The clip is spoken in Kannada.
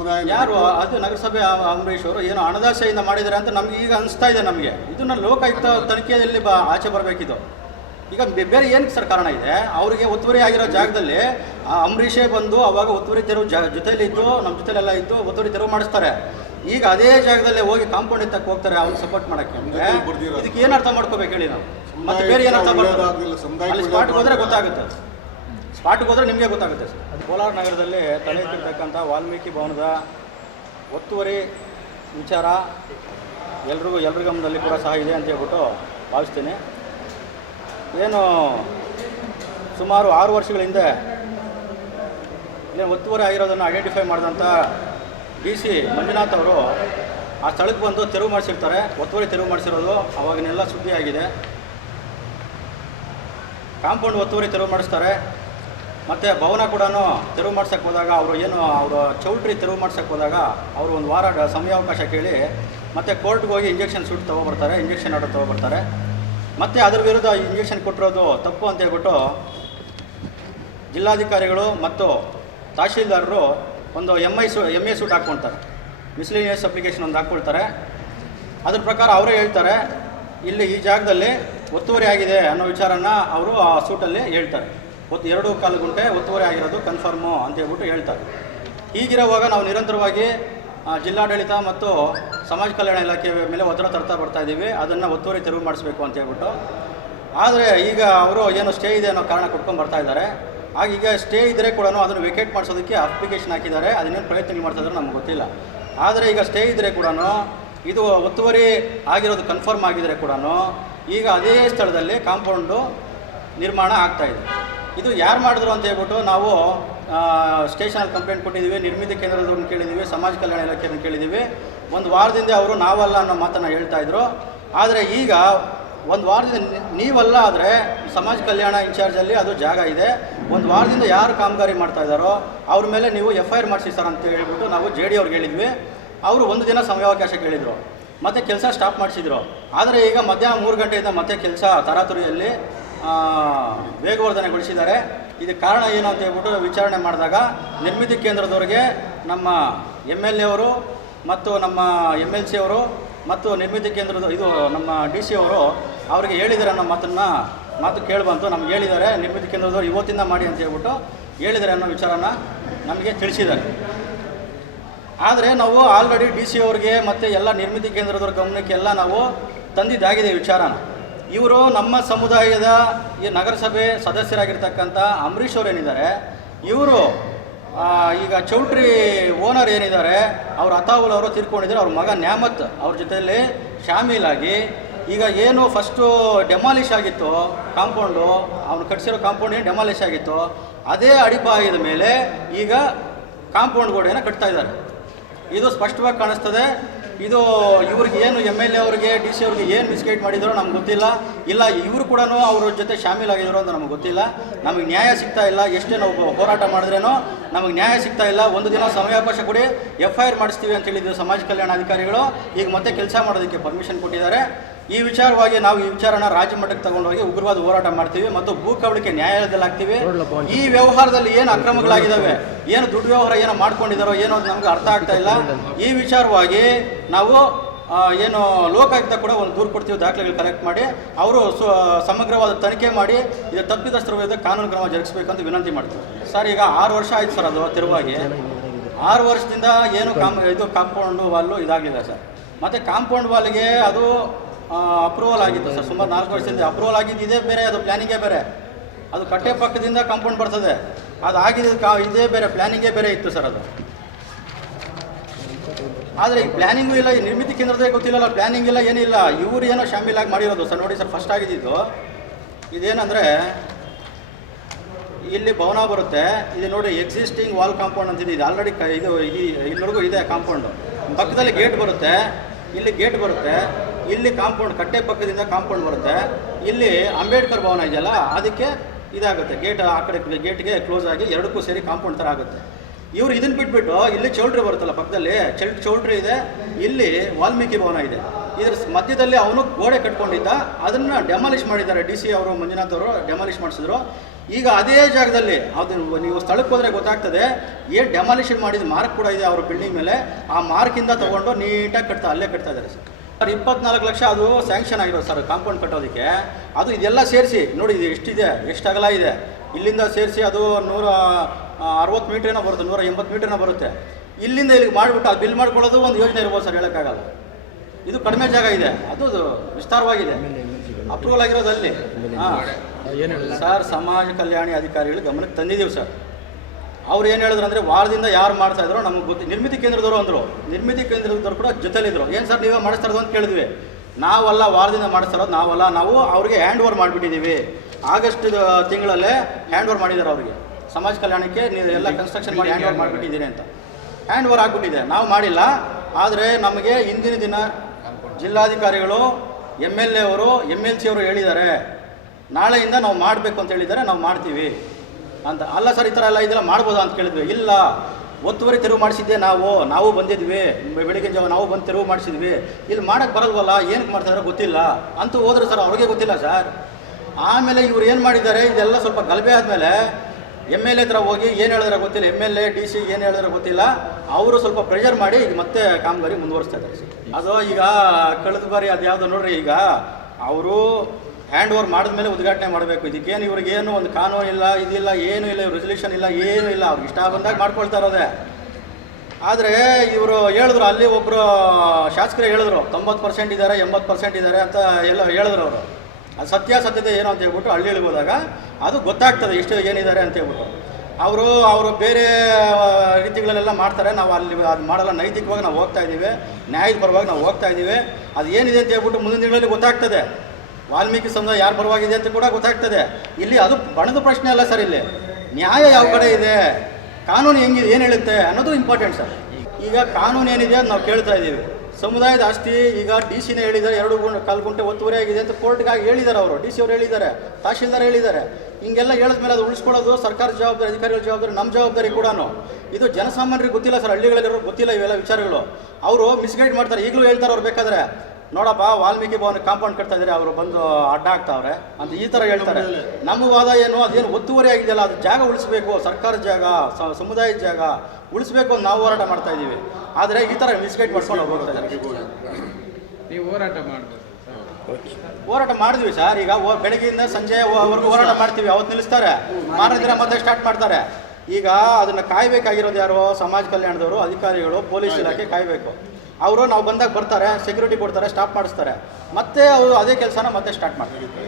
ಸಮುದಾಯ ಯಾರು ಅದು ನಗರಸಭೆ ಆ- ಅಂಬರೀಷ್ ಅವರು ಏನು ಹಣದಾಸೆಯಿಂದ ಮಾಡಿದ್ದಾರೆ ಅಂತ ನಮ್ಗೆ ಈಗ ಅನಿಸ್ತಾ ಇದೆ ನಮಗೆ. ಇದನ್ನ ಲೋಕಾಯುಕ್ತ ತನಿಖೆಯಲ್ಲಿ ಬ ಆಚೆ ಬರಬೇಕಿದು. ಈಗ ಬೇರೆ ಏನಕ್ಕೆ ಸರ್ ಕಾರಣ ಇದೆ? ಅವರಿಗೆ ಒತ್ತುವರಿ ಆಗಿರೋ ಜಾಗದಲ್ಲಿ ಆ ಅಂಬರೀಷೇ ಬಂದು ಅವಾಗ ಒತ್ತುವರಿ ತೆರವು ಜ ಜೊತೆಯಲ್ಲಿ ಇದ್ದು ನಮ್ಮ ಜೊತೆಲೆಲ್ಲ ಇದ್ದು ಒತ್ತುವರಿ ತೆರವು ಮಾಡಿಸ್ತಾರೆ. ಈಗ ಅದೇ ಜಾಗದಲ್ಲೇ ಹೋಗಿ ಕಾಂಪೌಂಡ್ ಎತ್ತಕ್ಕೆ ಹೋಗ್ತಾರೆ ಅವ್ರು ಸಪೋರ್ಟ್ ಮಾಡಕ್ಕೆ. ಇದಕ್ಕೆ ಏನು ಅರ್ಥ ಮಾಡ್ಕೋಬೇಕು ಹೇಳಿ ನಾವು? ಮತ್ತೆ ಬೇರೆ ಏನು ಅರ್ಥ ಸ್ಪಾಟ್ಗೆ ಹೋದ್ರೆ ಗೊತ್ತಾಗುತ್ತೆ. ಸ್ಪಾಟ್ಗೆ ಹೋದ್ರೆ ನಿಮಗೆ ಗೊತ್ತಾಗುತ್ತೆ ಸರ್. ಅದು ಕೋಲಾರ ನಗರದಲ್ಲಿ ತಲೆ ಎತ್ತಿರ್ತಕ್ಕಂಥ ವಾಲ್ಮೀಕಿ ಭವನದ ಒತ್ತುವರಿ ವಿಚಾರ ಎಲ್ರಿಗೂ ಎಲ್ರ ಗಮನದಲ್ಲಿ ಕೂಡ ಸಹ ಇದೆ ಅಂತ ಹೇಳ್ಬಿಟ್ಟು ಭಾವಿಸ್ತೀನಿ. ಏನು, ಸುಮಾರು ಆರು ವರ್ಷಗಳ ಹಿಂದೆ ಏನು ಒತ್ತುವರಿ ಆಗಿರೋದನ್ನು ಐಡೆಂಟಿಫೈ ಮಾಡಿದಂಥ ಡಿ ಸಿ ಮಂಜುನಾಥ್ ಅವರು ಆ ಸ್ಥಳಕ್ಕೆ ಬಂದು ತೆರವು ಮಾಡಿಸಿರ್ತಾರೆ. ಒತ್ತುವರಿ ತೆರವು ಮಾಡಿಸಿರೋದು ಅವಾಗಿನೆಲ್ಲ ಸುದ್ದಿ ಆಗಿದೆ ಕಾಂಪೌಂಡ್ ಒತ್ತುವರಿ ತೆರವು ಮಾಡಿಸ್ತಾರೆ. ಮತ್ತು ಭವನ ಕೂಡ ತೆರವು ಮಾಡ್ಸಕ್ಕೆ ಹೋದಾಗ ಅವರು ಏನು, ಅವರು ಚೌಲ್ಟ್ರಿ ತೆರವು ಮಾಡ್ಸಕ್ಕೆ ಹೋದಾಗ ಅವರು ಒಂದು ವಾರ ಸಮಯಾವಕಾಶ ಕೇಳಿ ಮತ್ತು ಕೋರ್ಟ್ಗೆ ಹೋಗಿ ಇಂಜೆಕ್ಷನ್ ಸೂಟ್ ತೊಗೊಬರ್ತಾರೆ, ಇಂಜೆಕ್ಷನ್ ಆರ್ಡರ್ ತೊಗೊಬರ್ತಾರೆ. ಮತ್ತು ಅದ್ರ ವಿರುದ್ಧ ಇಂಜೆಕ್ಷನ್ ಕೊಟ್ಟಿರೋದು ತಪ್ಪು ಅಂತ ಹೇಳ್ಬಿಟ್ಟು ಜಿಲ್ಲಾಧಿಕಾರಿಗಳು ಮತ್ತು ತಹಶೀಲ್ದಾರರು ಒಂದು ಎಂ ಐ ಸು ಎಂ ಎ ಸೂಟ್ ಹಾಕ್ಕೊಳ್ತಾರೆ. ಮಿಸ್ಲಿನಿಯಸ್ ಅಪ್ಲಿಕೇಶನ್ ಒಂದು ಹಾಕ್ಕೊಳ್ತಾರೆ. ಅದ್ರ ಪ್ರಕಾರ ಅವರೇ ಹೇಳ್ತಾರೆ, ಇಲ್ಲಿ ಈ ಜಾಗದಲ್ಲಿ ಒತ್ತುವರಿ ಆಗಿದೆ ಅನ್ನೋ ವಿಚಾರನ ಅವರು ಆ ಸೂಟಲ್ಲಿ ಹೇಳ್ತಾರೆ. ಒತ್ತು ಎರಡು ಕಾಲು ಗುಂಟೆ ಒತ್ತುವರಿ ಆಗಿರೋದು ಕನ್ಫರ್ಮು ಅಂತ ಹೇಳ್ಬಿಟ್ಟು ಹೇಳ್ತಾರೆ. ಹೀಗಿರುವಾಗ ನಾವು ನಿರಂತರವಾಗಿ ಜಿಲ್ಲಾಡಳಿತ ಮತ್ತು ಸಮಾಜ ಕಲ್ಯಾಣ ಇಲಾಖೆ ಮೇಲೆ ಒತ್ತಡ ತರ್ತಾ ಬರ್ತಾ ಇದ್ದೀವಿ. ಅದನ್ನು ಒತ್ತುವರಿ ತೆರವು ಮಾಡಿಸ್ಬೇಕು ಅಂತ ಹೇಳ್ಬಿಟ್ಟು. ಆದರೆ ಈಗ ಅವರು ಏನು ಸ್ಟೇ ಇದೆ ಅನ್ನೋ ಕಾರಣ ಕೊಟ್ಕೊಂಡು ಬರ್ತಾ ಇದ್ದಾರೆ. ಆಗ ಈಗ ಸ್ಟೇ ಇದ್ದರೆ ಕೂಡ ಅದನ್ನು ವೆಕೇಟ್ ಮಾಡಿಸೋದಕ್ಕೆ ಅಪ್ಲಿಕೇಶನ್ ಹಾಕಿದ್ದಾರೆ. ಅದನ್ನೇನು ಪ್ರಯತ್ನ ಮಾಡ್ತಾ ನಮ್ಗೆ ಗೊತ್ತಿಲ್ಲ. ಆದರೆ ಈಗ ಸ್ಟೇ ಇದ್ದರೆ ಕೂಡ ಇದು ಒತ್ತುವರಿ ಆಗಿರೋದು ಕನ್ಫರ್ಮ್ ಆಗಿದರೆ ಕೂಡ ಈಗ ಅದೇ ಸ್ಥಳದಲ್ಲಿ ಕಾಂಪೌಂಡು ನಿರ್ಮಾಣ ಆಗ್ತಾ ಇದೆ ಯಾರು ಮಾಡಿದ್ರು ಅಂತ ಹೇಳ್ಬಿಟ್ಟು ನಾವು ಸ್ಟೇಷನಲ್ಲಿ ಕಂಪ್ಲೇಂಟ್ ಕೊಟ್ಟಿದ್ದೀವಿ, ನಿರ್ಮಿತಿ ಕೇಂದ್ರದವ್ರನ್ನ ಕೇಳಿದ್ದೀವಿ, ಸಮಾಜ ಕಲ್ಯಾಣ ಇಲಾಖೆಯನ್ನು ಕೇಳಿದ್ದೀವಿ. ಒಂದು ವಾರದಿಂದ ಅವರು ನಾವಲ್ಲ ಅನ್ನೋ ಮಾತನ್ನು ಹೇಳ್ತಾ ಇದ್ರು. ಆದರೆ ಈಗ ಒಂದು ವಾರದಿಂದ ನೀವಲ್ಲ ಆದರೆ ಸಮಾಜ ಕಲ್ಯಾಣ ಇನ್ಚಾರ್ಜಲ್ಲಿ ಅದು ಜಾಗ ಇದೆ. ಒಂದು ವಾರದಿಂದ ಯಾರು ಕಾಮಗಾರಿ ಮಾಡ್ತಾ ಇದ್ದಾರೋ ಅವ್ರ ಮೇಲೆ ನೀವು ಎಫ್ ಐ ಆರ್ ಮಾಡಿಸಿ ಸರ್ ಅಂತ ಹೇಳಿಬಿಟ್ಟು ನಾವು ಜೆ ಡಿ ಅವ್ರಿಗೆ ಹೇಳಿದ್ವಿ. ಅವರು ಒಂದು ದಿನ ಸಮಯಾವಕಾಶ ಕೇಳಿದರು. ಮತ್ತೆ ಕೆಲಸ ಸ್ಟಾಪ್ ಮಾಡಿಸಿದ್ರು. ಆದರೆ ಈಗ ಮಧ್ಯಾಹ್ನ ಮೂರು ಗಂಟೆಯಿಂದ ಮತ್ತೆ ಕೆಲಸ ತರಾತುರಿಯಲ್ಲಿ ವೇಗವರ್ಧನೆಗೊಳಿಸಿದ್ದಾರೆ. ಇದಕ್ಕೆ ಕಾರಣ ಏನು ಅಂತ ಹೇಳ್ಬಿಟ್ಟು ವಿಚಾರಣೆ ಮಾಡಿದಾಗ ನಿರ್ಮಿತಿ ಕೇಂದ್ರದವರಿಗೆ ನಮ್ಮ ಎಂ ಎಲ್ ಎ ಅವರು ಮತ್ತು ನಮ್ಮ ಎಂ ಎಲ್ ಸಿ ಅವರು ಮತ್ತು ನಿರ್ಮಿತಿ ಕೇಂದ್ರದ ಇದು ನಮ್ಮ ಡಿ ಸಿ ಅವರು ಅವರಿಗೆ ಹೇಳಿದ್ದಾರೆ ಅನ್ನೋ ಮಾತನ್ನು ಮಾತು ಕೇಳಿಬಂತು. ನಮ್ಗೆ ಹೇಳಿದ್ದಾರೆ, ನಿರ್ಮಿತಿ ಕೇಂದ್ರದವರು ಇವತ್ತಿಂದ ಮಾಡಿ ಅಂತ ಹೇಳ್ಬಿಟ್ಟು ಹೇಳಿದ್ದಾರೆ ಅನ್ನೋ ವಿಚಾರನ ನಮಗೆ ತಿಳಿಸಿದ್ದಾರೆ. ಆದರೆ ನಾವು ಆಲ್ರೆಡಿ ಡಿ ಸಿ ಅವ್ರಿಗೆ ಮತ್ತು ಎಲ್ಲ ನಿರ್ಮಿತಿ ಕೇಂದ್ರದವ್ರ ಗಮನಕ್ಕೆಲ್ಲ ನಾವು ತಂದಿದ್ದಾಗಿದೆ ವಿಚಾರನ. ಇವರು ನಮ್ಮ ಸಮುದಾಯದ ಈ ನಗರಸಭೆ ಸದಸ್ಯರಾಗಿರ್ತಕ್ಕಂಥ ಅಂಬರೀಷ್ ಅವ್ರು ಏನಿದ್ದಾರೆ, ಇವರು ಈಗ ಚೌಟ್ರಿ ಓನರ್ ಏನಿದ್ದಾರೆ, ಅವ್ರ ಅತಾವುಲ್ ಅವರು ತೀರ್ಕೊಂಡಿದ್ದಾರೆ, ಅವ್ರ ಮಗ ನ್ಯಾಮತ್ ಅವ್ರ ಜೊತೆಯಲ್ಲಿ ಶಾಮೀಲಾಗಿ ಈಗ ಏನು ಫಸ್ಟು ಡೆಮಾಲಿಷ್ ಆಗಿತ್ತು ಕಾಂಪೌಂಡು, ಅವನು ಕಟ್ಸಿರೋ ಕಾಂಪೌಂಡ್ ಏನು ಡೆಮಾಲಿಷ್ ಆಗಿತ್ತು, ಅದೇ ಅಡಿಪಾಯದ ಮೇಲೆ ಈಗ ಕಾಂಪೌಂಡ್ ಗೋಡೆಯನ್ನು ಕಟ್ತಾ ಇದ್ದಾರೆ. ಇದು ಸ್ಪಷ್ಟವಾಗಿ ಕಾಣಿಸ್ತದೆ. ಇದು ಇವ್ರಿಗೆ ಏನು ಎಂ ಎಲ್ ಎ ಅವ್ರಿಗೆ ಡಿ ಸಿ ಅವ್ರಿಗೆ ಏನು ಮಿಸ್ಗೈಡ್ ಮಾಡಿದ್ರು ನಮ್ಗೆ ಗೊತ್ತಿಲ್ಲ. ಇಲ್ಲ, ಇವರು ಕೂಡ ಅವ್ರ ಜೊತೆ ಶಾಮೀಲಾಗಿದ್ರು ಅಂತ ನಮ್ಗೆ ಗೊತ್ತಿಲ್ಲ. ನಮಗೆ ನ್ಯಾಯ ಸಿಗ್ತಾ ಇಲ್ಲ, ಎಷ್ಟೇ ನಾವು ಹೋರಾಟ ಮಾಡಿದ್ರೇನೋ ನಮಗೆ ನ್ಯಾಯ ಸಿಗ್ತಾ ಇಲ್ಲ. ಒಂದು ದಿನ ಸಮಯಾವಕಾಶ ಕೊಡಿ ಎಫ್ ಐ ಆರ್ ಮಾಡಿಸ್ತೀವಿ ಅಂತ ಹೇಳಿದ್ರು ಸಮಾಜ ಕಲ್ಯಾಣ ಅಧಿಕಾರಿಗಳು ಈಗ ಮತ್ತೆ ಕೆಲಸ ಮಾಡೋದಕ್ಕೆ ಪರ್ಮಿಷನ್ ಕೊಟ್ಟಿದ್ದಾರೆ. ಈ ವಿಚಾರವಾಗಿ ನಾವು ಈ ವಿಚಾರನ ರಾಜ್ಯ ಮಟ್ಟಕ್ಕೆ ತಗೊಂಡೋಗಿ ಉಗ್ರವಾದ ಹೋರಾಟ ಮಾಡ್ತೀವಿ ಮತ್ತು ಭೂ ಕಬಳಿಕೆ ನ್ಯಾಯಾಲಯದಲ್ಲಿ ಹಾಕ್ತೀವಿ ಈ ವ್ಯವಹಾರದಲ್ಲಿ ಏನು ಅಕ್ರಮಗಳಾಗಿದ್ದಾವೆ, ಏನು ದುಡ್ಡು ವ್ಯವಹಾರ ಏನೋ ಮಾಡ್ಕೊಂಡಿದ್ದಾರೋ ಏನೋ ಅಂತ ನಮ್ಗೆ ಅರ್ಥ ಆಗ್ತಾ ಇಲ್ಲ. ಈ ವಿಚಾರವಾಗಿ ನಾವು ಏನು ಲೋಕಾಯುಕ್ತ ಕೂಡ ಒಂದು ದೂರು ಕೊಡ್ತೀವಿ, ದಾಖಲೆಗಳು ಕಲೆಕ್ಟ್ ಮಾಡಿ, ಅವರು ಸಮಗ್ರವಾದ ತನಿಖೆ ಮಾಡಿ, ಇದು ತಪ್ಪಿತಸ್ಥರ ವಿರುದ್ಧ ಕಾನೂನು ಕ್ರಮ ಜರುಗಿಸಬೇಕಂತ ವಿನಂತಿ ಮಾಡ್ತೀವಿ. ಸರ್, ಈಗ ಆರು ವರ್ಷ ಆಯ್ತು ಸರ್ ಅದು ತಿರುವಾಗಿ. ಆರು ವರ್ಷದಿಂದ ಏನು ಕಾಮ್ ಇದು ಕಾಂಪೌಂಡ್ ವಾಲು ಇದಾಗಲಿಲ್ಲ ಸರ್. ಮತ್ತು ಕಾಂಪೌಂಡ್ ವಾಲ್ಗೆ ಅದು ಅಪ್ರೂವಲ್ ಆಗಿತ್ತು ಸರ್. ಸುಮಾರು ನಾಲ್ಕು ವರ್ಷದಿಂದ ಅಪ್ರೂವಲ್ ಆಗಿದ್ದು ಇದೇ ಬೇರೆ ಅದು ಪ್ಲ್ಯಾನಿಂಗೇ ಬೇರೆ. ಅದು ಕಟ್ಟೆ ಪಕ್ಕದಿಂದ ಕಾಂಪೌಂಡ್ ಬರ್ತದೆ. ಅದು ಆಗಿದ್ದು ಕಾ, ಇದೇ ಬೇರೆ ಪ್ಲ್ಯಾನಿಂಗೇ ಬೇರೆ ಇತ್ತು ಸರ್ ಅದು. ಆದರೆ ಈ ಪ್ಲ್ಯಾನಿಂಗು ಇಲ್ಲ, ಈ ನಿರ್ಮಿತಿ ಕೇಂದ್ರದೇ ಗೊತ್ತಿಲ್ಲಲ್ಲ ಪ್ಲಾನಿಂಗ್ ಇಲ್ಲ, ಏನಿಲ್ಲ. ಇವ್ರು ಏನೋ ಶಾಮಿಲಾಗಿ ಮಾಡಿರೋದು ಸರ್. ನೋಡಿ ಸರ್ ಫಸ್ಟ್ ಆಗಿದ್ದು. ಇದೇನಂದರೆ, ಇಲ್ಲಿ ಭವನ ಬರುತ್ತೆ. ಇದು ನೋಡಿ ಎಕ್ಸಿಸ್ಟಿಂಗ್ ವಾಲ್ ಕಾಂಪೌಂಡ್ ಅಂತಿದೆ. ಇದು ಆಲ್ರೆಡಿ ಇದು ಇಲ್ಲಿವರೆಗೂ ಇದೆ ಕಾಂಪೌಂಡು ಪಕ್ಕದಲ್ಲಿ ಗೇಟ್ ಬರುತ್ತೆ. ಇಲ್ಲಿ ಗೇಟ್ ಬರುತ್ತೆ. ಇಲ್ಲಿ ಕಾಂಪೌಂಡ್, ಕಟ್ಟೆ ಪಕ್ಕದಿಂದ ಕಾಂಪೌಂಡ್ ಬರುತ್ತೆ. ಇಲ್ಲಿ ಅಂಬೇಡ್ಕರ್ ಭವನ ಇದೆಯಲ್ಲ, ಅದಕ್ಕೆ ಇದಾಗುತ್ತೆ. ಗೇಟ್ ಆ ಕಡೆ ಗೇಟ್ಗೆ ಕ್ಲೋಸ್ ಆಗಿ ಎರಡಕ್ಕೂ ಸೇರಿ ಕಾಂಪೌಂಡ್ ಥರ ಆಗುತ್ತೆ. ಇವರು ಇದನ್ನು ಬಿಟ್ಬಿಟ್ಟು ಇಲ್ಲಿ ಚೌಲ್ಟ್ರಿ ಬರುತ್ತಲ್ಲ ಪಕ್ಕದಲ್ಲಿ, ಚೌಲ್, ಚೌಲ್ಟ್ರಿ ಇದೆ. ಇಲ್ಲಿ ವಾಲ್ಮೀಕಿ ಭವನ ಇದೆ. ಇದ್ರ ಮಧ್ಯದಲ್ಲಿ ಅವನು ಗೋಡೆ ಕಟ್ಕೊಂಡಿದ್ದ. ಅದನ್ನು ಡೆಮಾಲಿಷ್ ಮಾಡಿದ್ದಾರೆ ಡಿ ಸಿ ಅವರು, ಮಂಜುನಾಥ್ ಅವರು ಡೆಮಾಲಿಷ್ ಮಾಡಿಸಿದ್ರು. ಈಗ ಅದೇ ಜಾಗದಲ್ಲಿ, ಅದು ನೀವು ಸ್ಥಳಕ್ಕೆ ಹೋದರೆ ಗೊತ್ತಾಗ್ತದೆ ಏನು ಡೆಮಾಲಿಷನ್ ಮಾಡಿದ ಮಾರ್ಕ್ ಕೂಡ ಇದೆ ಅವ್ರ ಬಿಲ್ಡಿಂಗ್ ಮೇಲೆ. ಆ ಮಾರ್ಕಿಂದ ತೊಗೊಂಡು ನೀಟಾಗಿ ಕಟ್ತಾ, ಅಲ್ಲೇ ಕಟ್ತಾ ಇದ್ದಾರೆ ಸರ್. ಸರ್ ಇಪ್ಪತ್ನಾಲ್ಕು ಲಕ್ಷ ಅದು ಸ್ಯಾಂಕ್ಷನ್ ಆಗಿರೋದು ಸರ್ ಕಾಂಪೌಂಡ್ ಕಟ್ಟೋದಕ್ಕೆ. ಅದು ಇದೆಲ್ಲ ಸೇರಿಸಿ ನೋಡಿ ಇದು ಎಷ್ಟಿದೆ ಎಷ್ಟು ಅಗಲ ಇದೆ. ಇಲ್ಲಿಂದ ಸೇರಿಸಿ ಅದು ನೂರ ಅರವತ್ತು ಮೀಟ್ರೇನೋ ಬರುತ್ತೆ ನೂರ ಎಂಬತ್ತು ಮೀಟ್ರೇನೋ ಬರುತ್ತೆ. ಇಲ್ಲಿಂದ ಇಲ್ಲಿಗೆ ಮಾಡಿಬಿಟ್ಟು ಅದು ಬಿಲ್ ಮಾಡ್ಕೊಳ್ಳೋದು ಒಂದು ಯೋಜನೆ ಇರ್ಬೋದು ಸರ್ ಹೇಳೋಕ್ಕಾಗಲ್ಲ. ಇದು ಕಡಿಮೆ ಜಾಗ ಇದೆ ಅದು ಅದು ವಿಸ್ತಾರವಾಗಿದೆ. ಅಪ್ರೂವಲ್ ಆಗಿರೋದು ಅಲ್ಲಿ. ಹಾಂ. ಸರ್ ಸಮಾಜ ಕಲ್ಯಾಣಿ ಅಧಿಕಾರಿಗಳು ಗಮನಕ್ಕೆ ತಂದಿದ್ದೀವಿ ಸರ್. ಅವ್ರು ಏನು ಹೇಳಿದ್ರು ಅಂದರೆ ವಾರದಿಂದ ಯಾರು ಮಾಡ್ತಾ ಇದ್ರು ನಮಗೆ ಗೊತ್ತಿ ನಿರ್ಮಿತಿ ಕೇಂದ್ರದವರು ಅಂದರು. ನಿರ್ಮಿತಿ ಕೇಂದ್ರದವರು ಕೂಡ ಜೊತೆಲಿದ್ರು. ಏನು ಸರ್ ನೀವೇ ಮಾಡಿಸ್ತಾ ಅಂತ ಕೇಳಿದ್ವಿ. ನಾವಲ್ಲ ವಾರದಿಂದ ಮಾಡಿಸ್ತಾ ನಾವಲ್ಲ, ನಾವು ಅವ್ರಿಗೆ ಹ್ಯಾಂಡ್ ಓವರ್ ಮಾಡಿಬಿಟ್ಟಿದ್ದೀವಿ ಆಗಸ್ಟ್ ತಿಂಗಳಲ್ಲೇ ಹ್ಯಾಂಡ್ ಓವರ್ ಮಾಡಿದ್ದಾರೆ ಅವರಿಗೆ. ಸಮಾಜ ಕಲ್ಯಾಣಕ್ಕೆ ನೀವು ಎಲ್ಲ ಕನ್ಸ್ಟ್ರಕ್ಷನ್ ಮಾಡಿ ಹ್ಯಾಂಡ್ ಓವರ್ ಮಾಡಿಬಿಟ್ಟಿದ್ದೀರಿ ಅಂತ. ಹ್ಯಾಂಡ್ ಓವರ್ ಆಗಿಬಿಟ್ಟಿದೆ. ನಾವು ಮಾಡಿಲ್ಲ. ಆದರೆ ನಮಗೆ ಹಿಂದಿನ ದಿನ ಜಿಲ್ಲಾಧಿಕಾರಿಗಳು, ಎಂ ಎಲ್ ಎ ಅವರು, ಎಂ ಎಲ್ ಸಿ ಅವರು ಹೇಳಿದ್ದಾರೆ. ನಾಳೆಯಿಂದ ನಾವು ಮಾಡಬೇಕು ಅಂತ ಹೇಳಿದ್ದಾರೆ. ನಾವು ಮಾಡ್ತೀವಿ. ಅಂತ ಅಲ್ಲ ಸರ್ ಈ ಥರ ಎಲ್ಲ ಇದೆಲ್ಲ ಮಾಡ್ಬೋದಾ ಅಂತ ಕೇಳಿದ್ವಿ. ಇಲ್ಲ ಒತ್ತುವರಿ ತೆರವು ಮಾಡಿಸಿದ್ದೆ ನಾವು ನಾವು ಬಂದಿದ್ವಿ. ಬೆಳಿಗ್ಗೆ ಜಾವ ನಾವು ಬಂದು ತೆರವು ಮಾಡಿಸಿದ್ವಿ. ಇಲ್ಲಿ ಮಾಡಕ್ಕೆ ಬರಲ್ವಲ್ಲ ಏನಕ್ಕೆ ಮಾಡ್ತಾರೆ ಗೊತ್ತಿಲ್ಲ. ಅಂತೂ ಹೋದ್ರೆ ಸರ್ ಅವ್ರಿಗೆ ಗೊತ್ತಿಲ್ಲ ಸರ್. ಆಮೇಲೆ ಇವ್ರು ಏನು ಮಾಡಿದ್ದಾರೆ ಇದೆಲ್ಲ ಸ್ವಲ್ಪ ಗಲಭೆ ಆದಮೇಲೆ ಎಂ ಎಲ್ ಎ ಹತ್ರ ಹೋಗಿ ಏನು ಹೇಳಿದ್ರೆ ಗೊತ್ತಿಲ್ಲ. M L A D C ಏನು ಹೇಳಿದ್ರೆ ಗೊತ್ತಿಲ್ಲ. ಅವರು ಸ್ವಲ್ಪ ಪ್ರೆಷರ್ ಮಾಡಿ ಈಗ ಮತ್ತೆ ಕಾಮಗಾರಿ ಮುಂದುವರಿಸ್ತಾ ಇದ್ದಾರೆ ಸರ್. ಅದು ಈಗ ಕಳೆದ ಬಾರಿ ಅದು ಯಾವುದು ನೋಡ್ರಿ ಈಗ ಅವರು ಹ್ಯಾಂಡ್ ಓವರ್ ಮಾಡಿದ್ಮೇಲೆ ಉದ್ಘಾಟನೆ ಮಾಡಬೇಕು. ಇದಕ್ಕೇನು ಇವ್ರಿಗೇನು ಒಂದು ಕಾನೂನು ಇಲ್ಲ, ಇದಿಲ್ಲ, ಏನು ಇಲ್ಲ ರೆಸಲ್ಯೂಷನ್ ಇಲ್ಲ, ಏನು ಇಲ್ಲ. ಅವ್ರಿಗೆ ಇಷ್ಟ ಬಂದಾಗ ಮಾಡ್ಕೊಳ್ತಾ ಇರೋದೇ. ಆದರೆ ಇವರು ಹೇಳಿದ್ರು, ಅಲ್ಲಿ ಒಬ್ಬರು ಶಾಸಕರು ಹೇಳಿದ್ರು, ತೊಂಬತ್ತು ಪರ್ಸೆಂಟ್ ಇದ್ದಾರೆ ಎಂಬತ್ತು ಪರ್ಸೆಂಟ್ ಇದ್ದಾರೆ ಅಂತ ಎಲ್ಲ ಹೇಳಿದ್ರು ಅವರು. ಅದು ಸತ್ಯಾಸತ್ಯತೆ ಏನು ಅಂತ ಹೇಳ್ಬಿಟ್ಟು ಹಳ್ಳಿಗಳಿಗೆ ಹೋದಾಗ ಅದು ಗೊತ್ತಾಗ್ತದೆ ಇಷ್ಟು ಏನಿದ್ದಾರೆ ಅಂತ ಹೇಳ್ಬಿಟ್ಟು. ಅವರು ಅವರು ಬೇರೆ ರೀತಿಗಳಲ್ಲೆಲ್ಲ ಮಾಡ್ತಾರೆ. ನಾವು ಅಲ್ಲಿ ಅದು ಮಾಡಲ್ಲ. ನೈತಿಕವಾಗಿ ನಾವು ಹೋಗ್ತಾ ಇದ್ದೀವಿ. ನ್ಯಾಯದ ಪರವಾಗಿ ನಾವು ಹೋಗ್ತಾ ಇದ್ದೀವಿ. ಅದು ಏನಿದೆ ಅಂತ ಹೇಳ್ಬಿಟ್ಟು ಮುಂದಿನ ದಿನಗಳಲ್ಲಿ ಗೊತ್ತಾಗ್ತದೆ. ವಾಲ್ಮೀಕಿ ಸಮುದಾಯ ಯಾರು ಪರವಾಗಿದೆ ಅಂತ ಕೂಡ ಗೊತ್ತಾಗ್ತದೆ. ಇಲ್ಲಿ ಅದು ಬಣದ ಪ್ರಶ್ನೆ ಅಲ್ಲ ಸರ್ ಇಲ್ಲಿ. ನ್ಯಾಯ ಯಾವ ಕಡೆ ಇದೆ? ಕಾನೂನು ಹೆಂಗಿದೆ, ಏನು ಹೇಳುತ್ತೆ ಅನ್ನೋದು ಇಂಪಾರ್ಟೆಂಟ್ ಸರ್. ಈಗ ಕಾನೂನು ಏನಿದೆ ಅಂತ ನಾವು ಕೇಳ್ತಾ ಇದ್ದೀವಿ. ಸಮುದಾಯದ ಆಸ್ತಿ ಈಗ ಡಿ ಸಿನೇ ಹೇಳಿದ್ದಾರೆ, ಎರಡು ಗುಂಟೆ ಕಾಲು ಒತ್ತುವರಿ ಆಗಿದೆ ಅಂತ ಕೋರ್ಟ್ಗಾಗಿ ಹೇಳಿದ್ದಾರೆ ಅವರು. ಡಿ ಸಿ ಅವರು ಹೇಳಿದ್ದಾರೆ, ತಹಶೀಲ್ದಾರ್ ಹೇಳಿದ್ದಾರೆ. ಹಿಂಗೆಲ್ಲ ಹೇಳಿದ್ಮೇಲೆ ಅದು ಉಳಿಸ್ಕೊಳ್ಳೋದು ಸರ್ಕಾರದ ಜವಾಬ್ದಾರಿ, ಅಧಿಕಾರಿಗಳ ಜವಾಬ್ದಾರಿ, ನಮ್ಮ ಜವಾಬ್ದಾರಿ ಕೂಡ ಇದು ಜನಸಾಮಾನ್ಯರಿಗೆ ಗೊತ್ತಿಲ್ಲ ಸರ್ ಹಳ್ಳಿಗಳಲ್ಲಿರೋ ಗೊತ್ತಿಲ್ಲ ಇವೆಲ್ಲ ವಿಚಾರಗಳು. ಅವರು ಮಿಸ್ಗೈಡ್ ಮಾಡ್ತಾರೆ. ಈಗಲೂ ಹೇಳ್ತಾರೆ ಅವ್ರು ಬೇಕಾದ್ರೆ. ನೋಡಪ್ಪ ವಾಲ್ಮೀಕಿ ಭವನ ಕಾಂಪೌಂಡ್ ಕಟ್ತಾ ಇದ್ದಾರೆ ಅವರು ಬಂದು ಅಡ್ಡ ಆಗ್ತಾವ್ರೆ ಅಂತ ಈ ಥರ ಹೇಳ್ತಾರೆ. ನಮ್ಮ ವಾದ ಏನು? ಅದೇನು ಒತ್ತುವರಿ ಆಗಿದೆಯಲ್ಲ ಅದು ಜಾಗ ಉಳಿಸ್ಬೇಕು ಸರ್ಕಾರದ ಜಾಗ ಸಮುದಾಯದ ಜಾಗ ಉಳಿಸ್ಬೇಕು ಅಂತ ನಾವು ಹೋರಾಟ ಮಾಡ್ತಾ ಇದ್ದೀವಿ. ಆದರೆ ಈ ಥರ ಮಿಸ್ಗೈಡ್ ಮಾಡ್ಕೊಂಡು ಹೋಗ್ತಾ ಇದ್ದಾರೆ. ನೀವು ಹೋರಾಟ ಮಾಡ್ಬೋದು ಹೋರಾಟ ಮಾಡಿದ್ವಿ ಸರ್ ಈಗ ಬೆಳಗ್ಗೆಯಿಂದ ಸಂಜೆವರೆಗೂ ಹೋರಾಟ ಮಾಡ್ತೀವಿ ಅವತ್ತು ನಿಲ್ಲಿಸ್ತಾರೆ. ಮಾರನೇ ದಿನ ಮತ್ತೆ ಸ್ಟಾರ್ಟ್ ಮಾಡ್ತಾರೆ. ಈಗ ಅದನ್ನು ಕಾಯಬೇಕಾಗಿರೋದು ಯಾರೋ ಸಮಾಜ ಕಲ್ಯಾಣದವರು ಅಧಿಕಾರಿಗಳು ಪೊಲೀಸ್ ಇಲಾಖೆ ಕಾಯಬೇಕು. ಅವರು ನಾವು ಬಂದಾಗ ಬರ್ತಾರೆ ಸೆಕ್ಯೂರಿಟಿ ಕೊಡ್ತಾರೆ ಸ್ಟಾಪ್ ಮಾಡಿಸ್ತಾರೆ. ಮತ್ತೆ ಅವರು ಅದೇ ಕೆಲಸನ ಮತ್ತೆ ಸ್ಟಾರ್ಟ್ ಮಾಡ್ತಾರೆ.